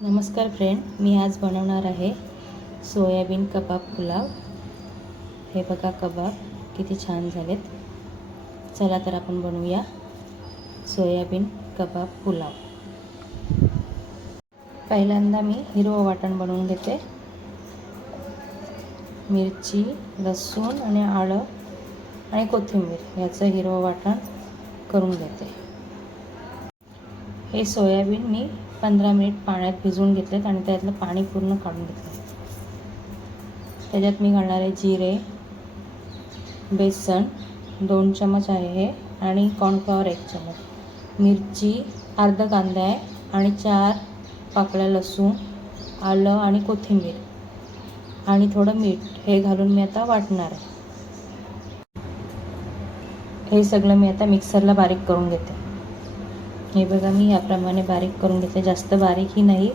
नमस्कार फ्रेंड, मी आज बनवणार आहे सोयाबीन कबाब पुलाव। हे बघा कबाब किती छान झालेत। चला तर आपण बनवूया सोयाबीन कबाब पुलाव। पहिल्यांदा मी हिरवं वाटण बनवून घेते। मिरची, लसूण आणि आलं आणि कोथिंबीर याचं हिरवं वाटण करून घेते। हे सोयाबीन मी 15 मिनिट पाण्यात भिजवून घेतलेत आणि त्यातलं पाणी पूर्ण काढून घेतलं। त्याच्यात मी घालणार आहे जिरे, बेसन 2 चमच आहे हे आणि कॉर्नफ्लॉवर 1 चमच, मिरची अर्धा कांदा आहे आणि 4 पाकळ्या लसूण, आलं आणि कोथिंबीर आणि थोडं मीठ हे घालून मी आता वाटणार आहे। हे सगळं मी आता मिक्सरला बारीक करून घेते। हे बघा मी याप्रमाणे बारीक करून घेते। जास्त बारीकही नाही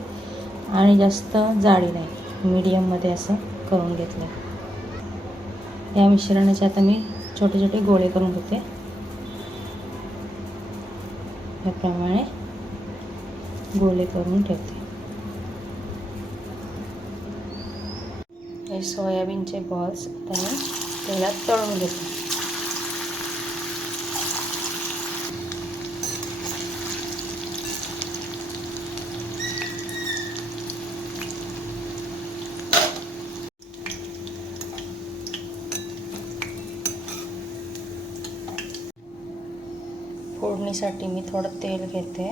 आणि जास्त जाडी नाही, मीडियममध्ये असं करून घेतलं। या मिश्रणाचे आता मी छोटे छोटे गोळे करून घेते। याप्रमाणे गोळे करून ठेवते। हे सोयाबीनचे बॉल्स आता मी तेलात तळून घेते। फोडणीसाठी मी थोडं तेल घेते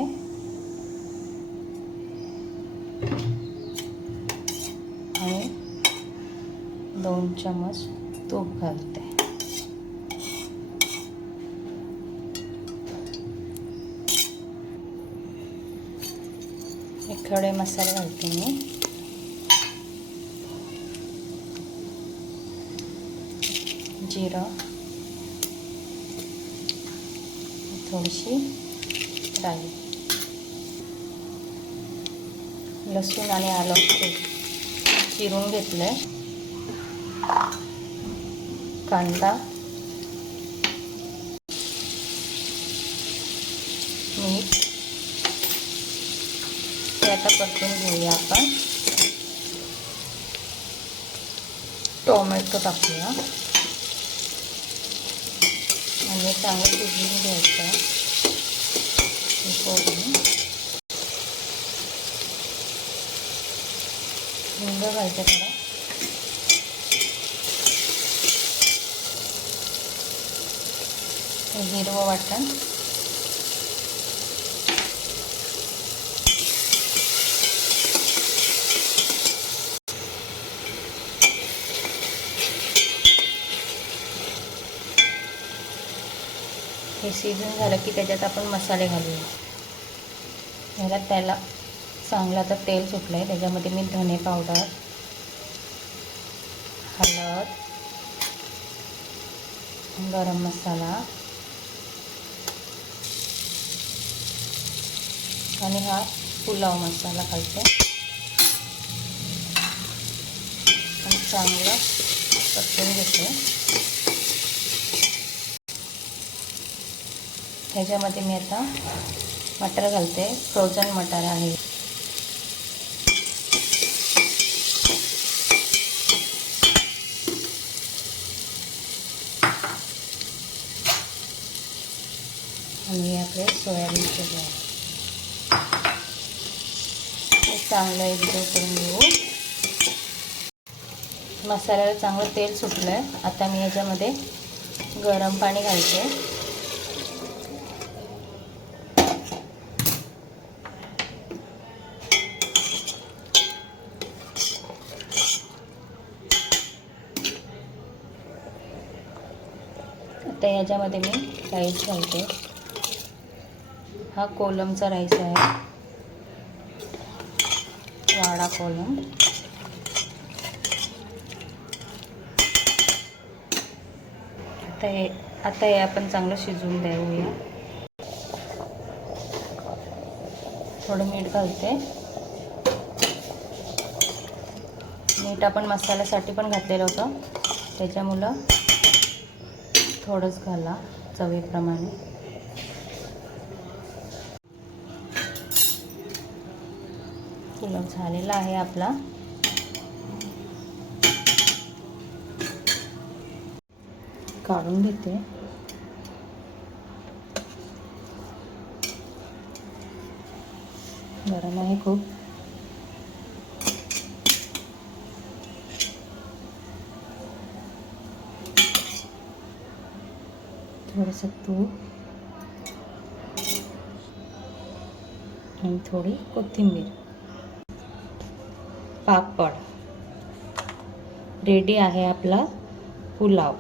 आणि 2 चमच तूप घालते। एक खडे मसाले घालते मी, जिरं, थोडीशी राई, लसूण आणि आलं चिरून घेतलंय, कांदा, मीठ हे आता परतून घेऊया आपण। टोमॅटो टाकूया म्हणजे चांगलं शिजवून घ्यायचं। हिंग घालते थोडा, हिरवं वाटण, हे शिजून झालं की त्याच्यात आपण मसाले घालूया। त्याला चांगलं आता तेल सुटलं आहे। त्याच्यामध्ये मी धने पावडर, हळद, गरम मसाला आणि हा पुलाव मसाला घालते आणि चांगलं परतून घेते। ह्याच्यामध्ये मी आता मटर घालते, फ्रोझन मटर आहे। आणि आपले सोयाबीनचे बॉल हे चांगलं एकजीव करून घेऊ। मसाल्याला चांगलं तेल सुटलं आहे। आता मी याच्यामध्ये गरम पाणी घालते। आता याच्यामध्ये मी राईस घालते। हा कोलमचा राईस आहे, वाडा कोलम। आता हे आपण चांगलं शिजवून देऊया। थोडं मीठ घालते। मीठ आपण मसाल्यासाठी पण घातलेलं होतं, त्याच्यामुळं थोडंच घाला चवीप्रमाणे। पुलाव झालेला आहे आपला. काढून घेते. गरम आहे खूप. थोडंसं तूप आणि थोडी कोथिंबीर. पापड. रेडी आहे आपला पुलाव.